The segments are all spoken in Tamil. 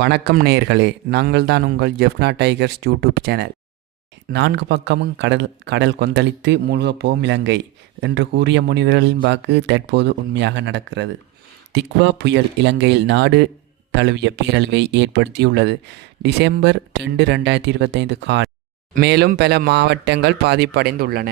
வணக்கம் நேயர்களே, நாங்கள் தான் உங்கள் ஜெஃப்னா டைகர்ஸ் யூடியூப் சேனல். 4 பக்கமும் கடல் கொந்தளித்து மூழ்கப்போம் இலங்கை என்று கூறிய முனிவர்களின் வாக்கு தற்போது உண்மையாக நடக்கிறது. திக்வா புயல் இலங்கையில் நாடு தழுவிய பேரழிவை ஏற்படுத்தியுள்ளது. டிசம்பர் 2, 2025 காலை மேலும் பல மாவட்டங்கள் பாதிப்படைந்துள்ளன.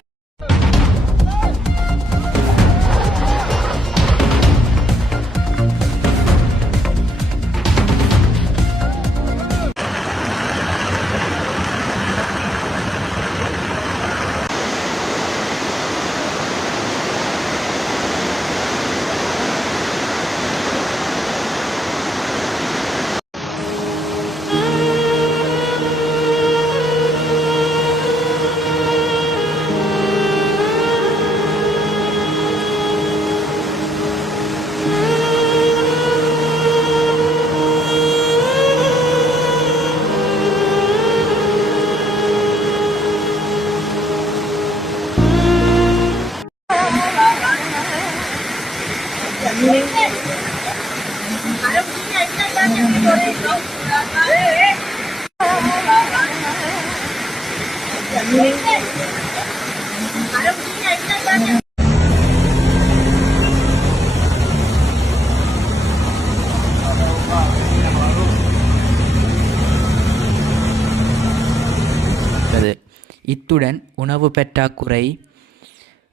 இத்துடன் உணவு பற்றாக்குறை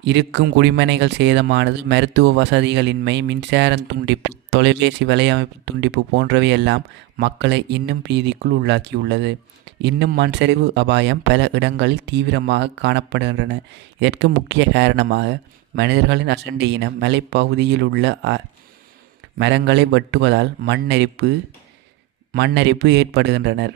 இருக்கும், குடிமனைகள் சேதமானது, மருத்துவ வசதிகளின்மை, மின்சாரம் துண்டிப்பு, தொலைபேசி வலையமைப்பு துண்டிப்பு போன்றவை எல்லாம் மக்களை இன்னும் பீதிக்குள் உள்ளாக்கியுள்ளது. இன்னும் மண்சரிவு அபாயம் பல இடங்களில் தீவிரமாக காணப்படுகின்றன. இதற்கு முக்கிய காரணமாக மனிதர்களின் அசண்டையினம் மலைப்பகுதியில் உள்ள மரங்களை வெட்டுவதால் மண்ணரிப்பு ஏற்படுகின்றனர்.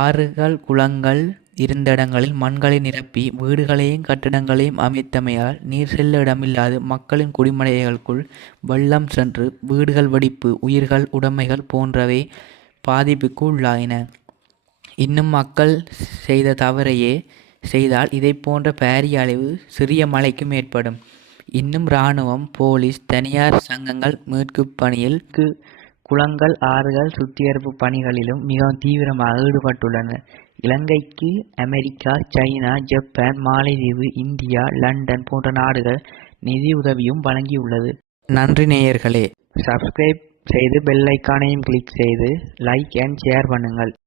ஆறுகள் குளங்கள் இருந்த இடங்களில் மண்களை நிரப்பி வீடுகளையும் கட்டிடங்களையும் அமைத்தமையால் நீர் செல்ல இடமில்லாது மக்களின் குடிமனைகளுக்குள் வெள்ளம் சென்று வீடுகள் வெடிப்பு, உயிர்கள் உடைமைகள் போன்றவை பாதிப்புக்கு உள்ளாயின. இன்னும் மக்கள் செய்த தவறையே செய்தால் இதை போன்ற பாரிய அழிவு சிறிய மழைக்கும் ஏற்படும். இன்னும் இராணுவம், போலீஸ், தனியார் சங்கங்கள் மீட்பு பணியில் குளங்கள், ஆறுகள் சுத்திகரிப்பு பணிகளிலும் மிகவும் தீவிரமாக ஈடுபட்டுள்ளனர். இலங்கைக்கு அமெரிக்கா, சைனா, ஜப்பான், மாலைதீவு, இந்தியா, லண்டன் போன்ற நாடுகள் நிதி உதவியும் வழங்கியுள்ளது. நன்றி நேயர்களே. சப்ஸ்கிரைப் செய்து பெல் ஐக்கானையும் கிளிக் செய்து லைக் அண்ட் ஷேர் பண்ணுங்கள்.